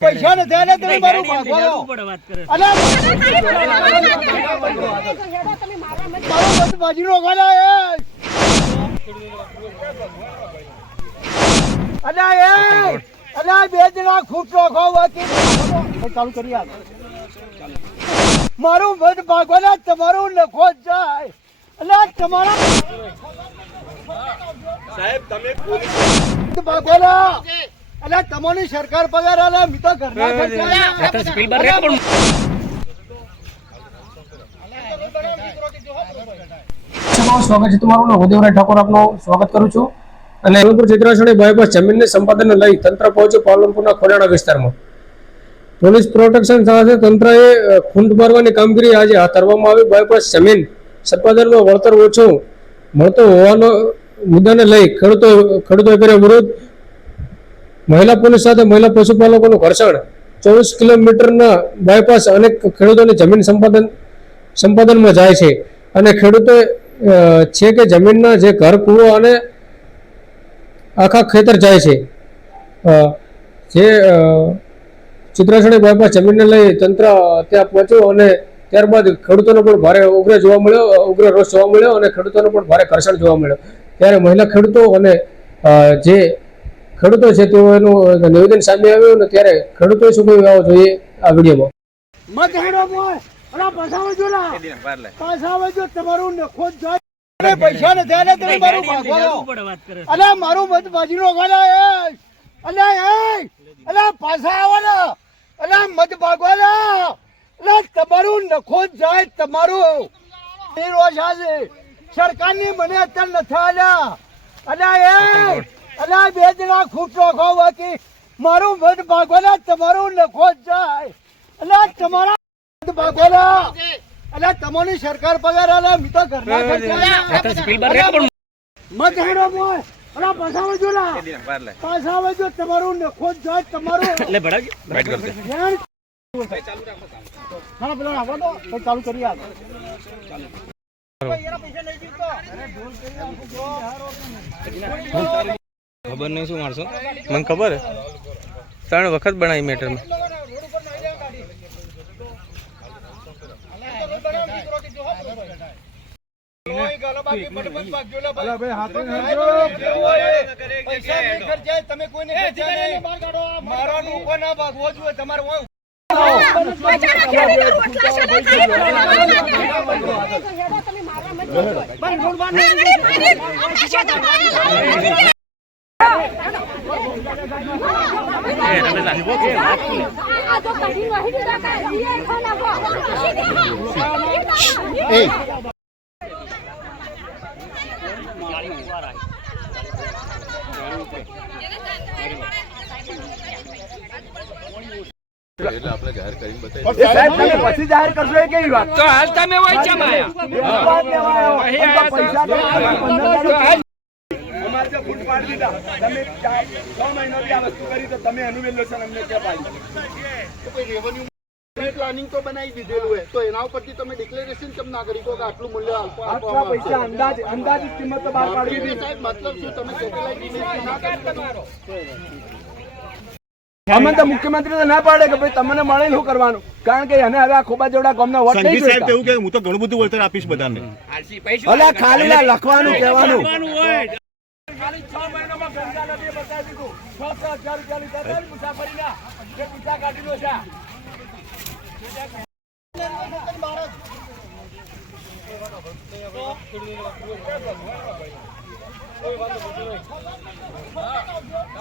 પૈસા ને ધ્યાન તમે મારું ભાગો અલે મારું બાજી નો ગાલા અલે બે જણા ખૂબ ચોખો વાકી ચાલુ કરી આપ મારું મત ભાગવાના તમારું લખો જાય અલે તમારા સાહેબ તમે પોલીસ ભાગવાના અલે તમારી સરકાર પગાર આલે મી તો ઘરના ખર્ચા સ્પીડ પર રેકોર્ડ સ્વાગત છે તમારું ઉદયવરાય ઠાકોર આપનું સ્વાગત કરું છું અને પાલનપુર ચિત્રાસણી બાયપાસ જમીનને સંપાદનને લઈ તંત્ર પહોંચ્યું પાલનપુરના ખોડાણા વિસ્તારમાં પોલીસ પ્રોટેક્શન સાથે તંત્રએ ખૂંટ ભરવાની કામગીરી આજે હાથ ધરવામાં આવી બાયપાસ જમીન સંપાદનમાં વળતર ઓછું મળતો હોવાનો મુદ્દાને લઈ ખેડૂતોએ કર્યો વિરોધ મહિલા પોલીસ સાથે મહિલા પશુપાલકોનું ઘર્ષણ 24 કિલોમીટરના બાયપાસ અનેક ખેડૂતોની જમીન સંપાદનમાં જાય છે અને ખેડૂતો છે કે જમીનના જે ઘર કૂવો અને આખા ખેતર જાય છે જે ચિત્રાસણી બાયપાસ જમીનને લઈ તંત્ર ત્યાં પહોંચ્યું અને ત્યારબાદ ખેડૂતોનો પણ ભારે ઉગ્ર રોષ જોવા મળ્યો અને ખેડૂતોનો પણ ભારે ઘર્ષણ જોવા મળ્યો ત્યારે મહિલા ખેડૂતો અને જે ખેડૂતો છે તેઓનું નિવેદન સામે આવ્યું અને ત્યારે ખેડૂતોએ શું કહ્યું આવો જોઈએ આ વિડીયોમાં તમારું નખો જાય પૈસા ને ધ્યાન તમે મારું ભાગો અલે મારું મત બાજી નો ગાલા અલે પાછા આવવાના અલે મત ભાગવાના અલે તમારું નખો જાય તમારું સરકારની મને અત્યારે નથી આલ્યા અલે બે જણા ખૂબ ચોખો વાકી મારું મત ભાગવાના તમારું નખો જાય અલે તમારા મત ભાગવાના અલે તમારી સરકાર પગાર આલે મી તો ઘરના ખર્ચા સ્પીડ પર રેકોર્ડ મત હેડો બોય અલે પાછા આવજો તમારું નખો જાય તમારું લે ભડા રાઈટ કરજે હા પેલા આવો તો ચાલુ કરી આપ ખબર નહીં શું મારશો મને ખબર હે 3 વખત બનાવી મેટરમાં પછી જાહેર કરશો એ કેવી વાત તો હાલ તમે હોય છે પ્લાનિંગ તો બનાવી દીધેલું હોય તો એના ઉપરથી તમે ડિક્લેરેશન કેમ ના કરી કે આટલું મૂલ્ય આટલા પૈસા અંદાજિત કિંમત તો બહાર પાડવી જોઈએ સાહેબ મતલબ શું તમે સેટેલાઇટ ના કરો અમે તો મુખ્યમંત્રી તો ના પાડે કે ભાઈ તમને મળે શું કરવાનું કારણ કે એને હવે આ ખોબા જેવડા ગામના વોટ નહીં જોઈતા એવું કે હું તો ઘણું બધું વળતર આપીશ બધાને અલે ખાલી લખવાનું કહેવાનું ખાલી 6 મહિનામાં ગંગા નદીએ બતાવી દીધું 6,000 રૂપિયા લીધા મુસાફરીના જે પૈસા કાઢી લો છે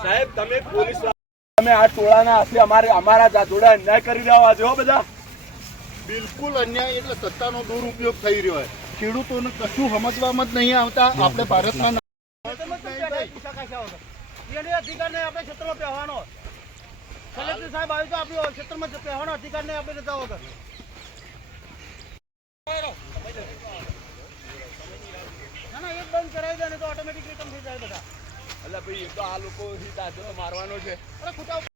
સાહેબ તમે પોલીસ તમે આ ટોળાના હાથે અમારા જોડે અન્યાય કરી રહ્યા છો બધા બિલકુલ અન્યાય એટલે સત્તાનો દુરુપયોગ થઈ રહ્યો છે ખેડૂતોને કશું સમજવામાં જ નહીં આવતા આપણે ભારતમાં અધિકાર નહીં આપણે ક્ષેત્રમાં પહેવાનો કલેક્ટર સાહેબ આવ્યું તો આપણે ક્ષેત્રમાં પહેવાનો અધિકાર નહીં આપણે જતા વગર ના એક બંધ કરાવી દે ને તો ઓટોમેટિક રિટર્ન થઈ જાય બધા એટલે ભાઈ એ તો આ લોકો મારવાનો છે અરે ખોટા તમે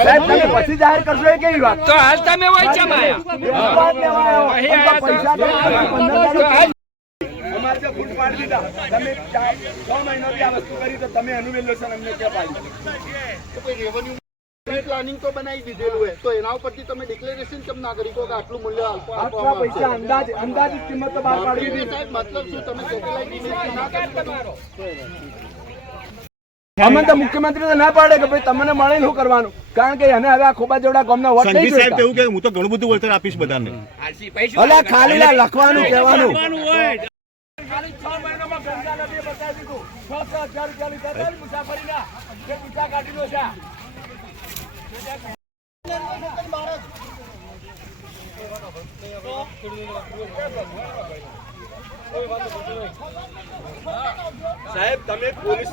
સાહેબ તમે પછી જાહેર કરશો એ કેવી વાત? તો હાલ તમે હોય છે પૈસા તો અમારે જે ફૂટ પાડી દીધા તમે 6 મહિનાથી આ વસ્તુ કરી તો તમે એનું વેલ્યુએશન અમને ક્યાં પાડી? પ્લાનિંગ તો બનાવી દીધેલું હોય તો એના ઉપરથી તમે ડિક્લેરેશન કેમ ના કરી કહો કે આટલું મૂલ્ય આટલા પૈસા અંદાજિત કિંમત તો બહાર પાડી દીધી. સાહેબ મતલબ શું તમે સેટેલાઇટ ઇમેજ ના કરો? અમે તો મુખ્યમંત્રી તો ના પાડે કે ભાઈ તમને મળે શું કરવાનું, કારણ કે એને હવે આ ખોબા જેવડા ગામના વોટ નહીં સાહેબ જોઈતા. એવું કે હું તો ઘણું બધું વળતર આપીશ બધાને. અલા ખાલી લા લખવાનું કહેવાનું. ખાલી 6 મહિનામાં ગંગા નદીએ બતાવી દીધું 6,000 રૂપિયા લીધા હતા મુસાફરીના જે પૈસા કાઢી લો છે. સાહેબ તમે પોલીસ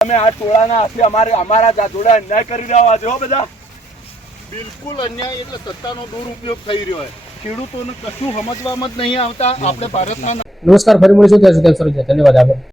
તમે આ ટોળાના હાથે અમારા જોડે અન્યાય કરી રહ્યા છો બધા. બિલકુલ અન્યાય એટલે સત્તાનો દુરુપયોગ થઈ રહ્યો છે. ખેડૂતોને કશું સમજવામાં જ નહીં આવતા. આપણે ભારતના નમસ્કાર, ફરી મળીશું ત્યાં સુધી ધન્યવાદ. આભાર.